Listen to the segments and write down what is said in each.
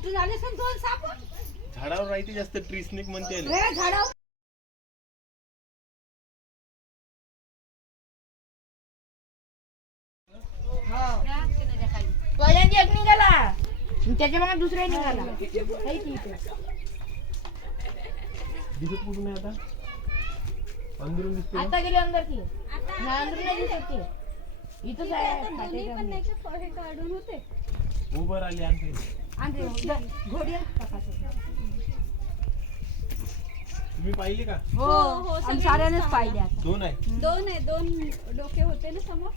कुठून आले सण दोन साप झाडावर राहते जास्त ट्री स्नेक म्हणते आले. रे झाडावर पहिल्यांदा एक निघाला त्याच्या मग दुसरा निघाला. दिसत कुठून आहे आता? अंदरून दिसते का? आता गेले अंदर ती अंदर नाही दिसत ती इथंच आहे. दोन्ही पण नाही का फळे काढून होते उभं आली आणखी. आणि घोडी तुम्ही पाहिली का? हो हो आम्ही साऱ्यानेच पाहिले आता. दोन आहे. दोन आहे दोन डोके होते ना समोर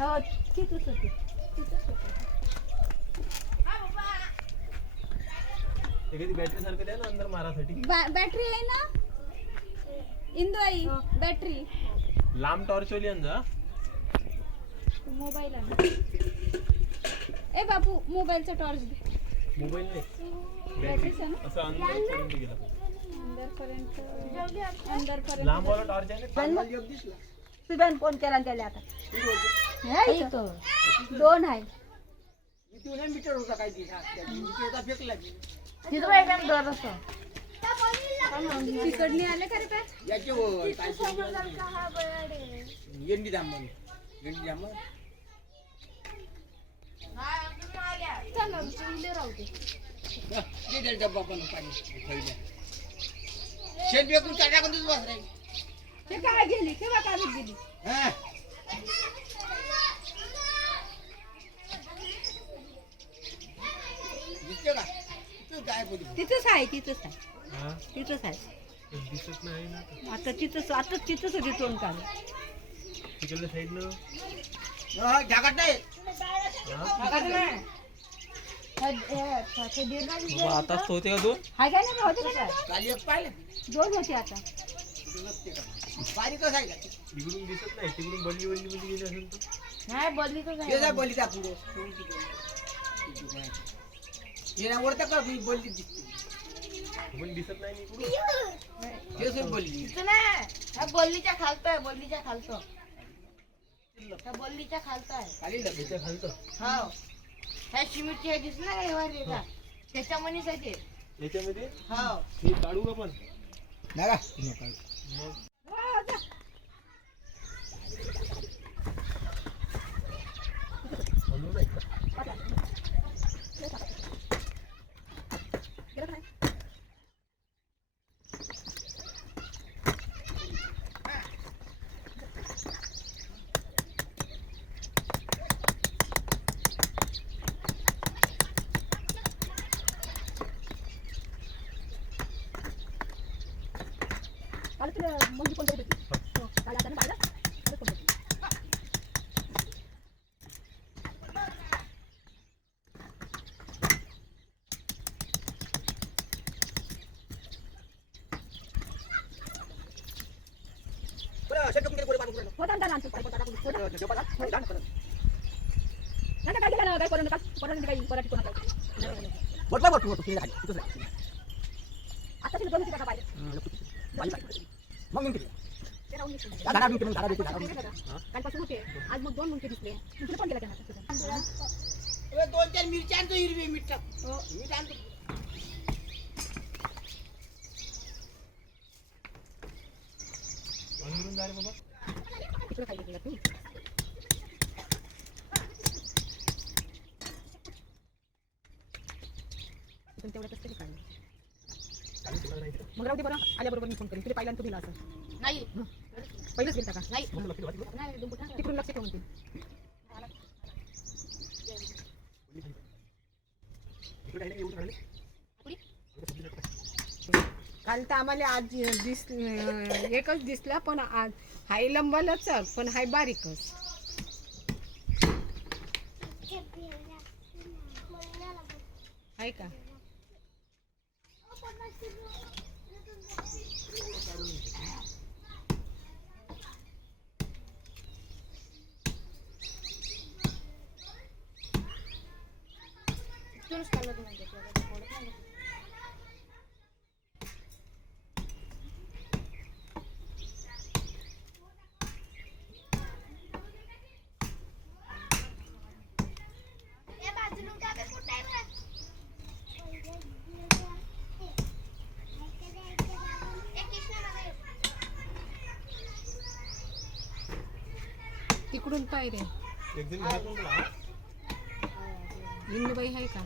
हो तिथंच होते. तिथंच होते एखादी बॅटरी सारखं द्या ना अंदर मारासाठी. बॅटरी आहे ना इंदू आई बॅटरी लांब टॉर्च वाली अंजा. मोबाईल आहे ए बापू मोबाईलचा टॉर्च दे. मोबाईल नाही बॅटरीच आहे ना असं अंदर पर्यंत गेला अंदरपर्यंत लांब वाला टॉर्च आहे ना. सुदान फोन केला त्याला आता आहे इथं. दोन आहे मीटर होता काय मीटरचा फेकला तिथं एकदम डर असतो. तिकडनी आले का रे पॅच याचे एंडी दाम म्हणून एंडी दाम दे डब्बा पण पाणी पहिल्या शेत बेकून टाकूनच बस रे. ते काय गेली केव्हा काढून गेली हा दिसते का तू काय बोलू तिथंच आहे तिथंच आहे हा? तिथंच आहे दिसत नाही ना आता तिथंच होती तोंड काढ तिकडल्या साईडनं. झाकट नाही आताच होते का दोन? हाय काय नाही होते का काली एक पाहिलं दोन होते आता बारीकच आहे का इकडून दिसत नाही तिकडून बल्ली मध्ये गेली असेल तर. नाही बदली तर हे जाय बोली त्या पुढे हे ना वरता का मी बोलली दिसते पण दिसत नाही इकडून. तेच बोलली तिथं नाही ह्या बोल्लीच्या खालतो आहे. बोल्लीच्या खालतो ह्या बोल्लीच्या खालतो आहे. खाली त्याच्या खालतं हो ह्या सिमेंटची हे दिसणार आहे वर रेखा त्याच्यामध्येच आहे ते. याच्यामध्ये हो हे काढू का पण नका मग अंदरून आहे. आज मग दोन मुंके दिसले दुसरं पण केलं त्यांना दोन चार मिरच्या आणतो हिरवी मीठ टाक मीठ आणतो अंदरून जा रे बाबा. तिकडे खाली गेला तू तेवढं कसं तरी काढलं मग राहू दे बरं आल्याबरोबर मी फोन करेन तुला पाहिल्यानंतर दिला असं नाही पहिलेच गेलता का नाही नाही तिकडून लक्ष ठेवून काल तर आम्हाला आज एकच दिसला पण आज हाय लंबालच पण हाय बारीकच आहे का तिकडून पाय रे. एक जण घरात पण राहा. लिंगबाई आहे का?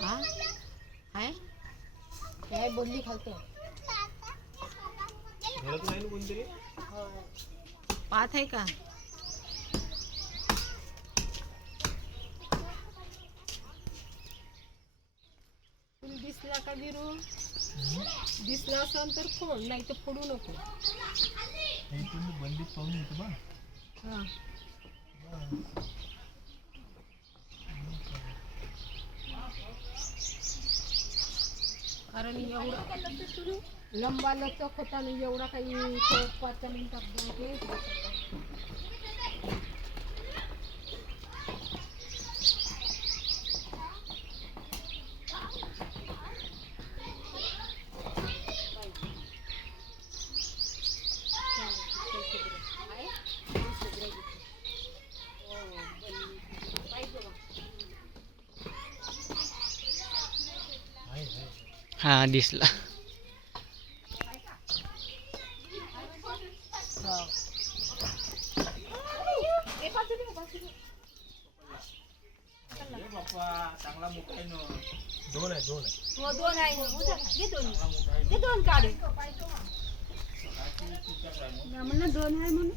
हा? आहे? काय बोलली खालतो? घरात नाही ना कोणतरी. पाहत आहे का? तुला दिसला का बिरू? दिसला असेल तर फोड, नाही तर फोडू नको. हे तुम्ही बंदीत पाहून येतो बा. हा. कारण एवढा लंबा लचक होता आणि एवढा काही 5 मिनिटात हे हा दिसला. चांगला मोठा आहे ना. दोन आहे. दोन आहे घे दोन काढे म्हणलं 2 आहे म्हणून.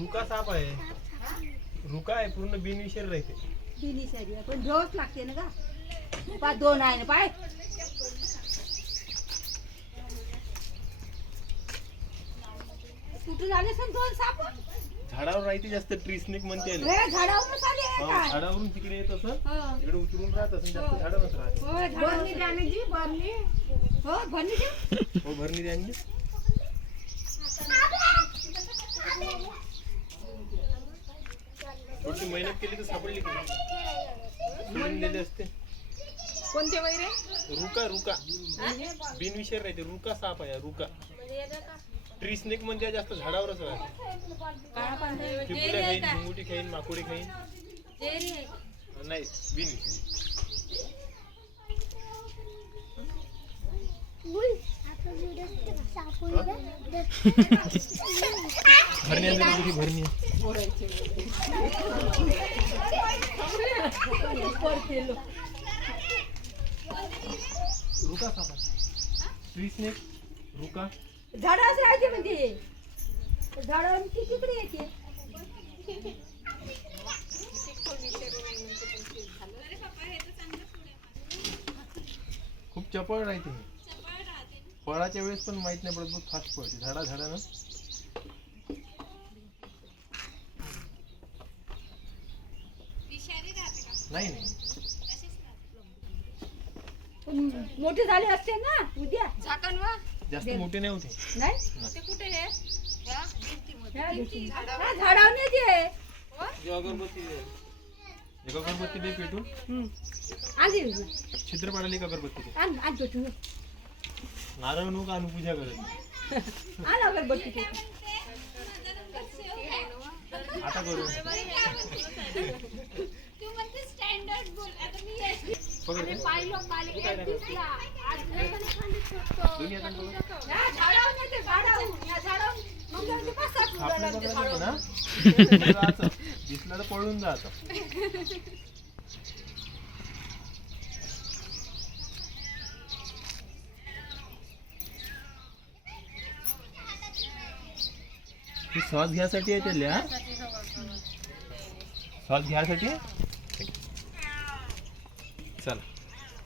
रुका साप आहे. रुका आहे, पूर्ण बिनविषारी राहते. तिन्ही साडी पण झोप लागते ना का? पाय 2 आहे ना पाय. कुठून आले सण 2 साप? झाडावर राहते जास्त. ट्री स्नेक म्हणते याला. हे झाडावरूनच आले हो, काय? झाडावरून तिकडे येत असं. हो. इकडे उतरून राहत असं. जास्त झाडावरच राहते. हो, बरणी झाडावरून. द्याने जी बरणी. हो, भरणी देऊ. हो, भरणी द्यांनी. थोडी मेहनत केली तर सापडली की नाही? सोडून दिले असते. कोणते वैरे? रुका बिनविषारी राहते. रुका साप आहे. रुका ट्री स्नेक म्हणजे जास्त झाडावरच राहते. पिंपल्या खाईन, झुंगुटी खाईन, माकुडी खाईन. नाही, बिनविषारी. भरणी आणली किती भरणी आहे. रुका साप आहे. ट्री स्नेक रुका. झाडावर राहायचे म्हणजे झाडावर तिकडे येते. खूप चपळ राहते. फळाच्या वेळेस पण माहित नाही पडत. बहुत फास्ट पळते झाडानं. नाही मोठे झाले असते ना उद्या. झाकण वा. जास्त मोठे नाही होते. नाही ते कुठे हे? हा, झाडावर येते. अगरबत्ती एक अगरबत्ती दे पेटून. आली छिद्र पाडायला एक अगरबत्ती दे. आण तू नारळ नको आणू, पूजा करत. आण अगरबत्ती ते. आता करू. पकड रे. दोन्ही हाताने पकड. या झाडावर येते, झाडावर. या झाडावर. मग जाऊन ते 5-6 फुलं आपल्या लागते पकडायला नको झाडावर. ना. जायचं. दिसलं तर पळून जायचं. श्वास घ्यासाठी आहे त्याला. श्वास घ्यासाठी. चला.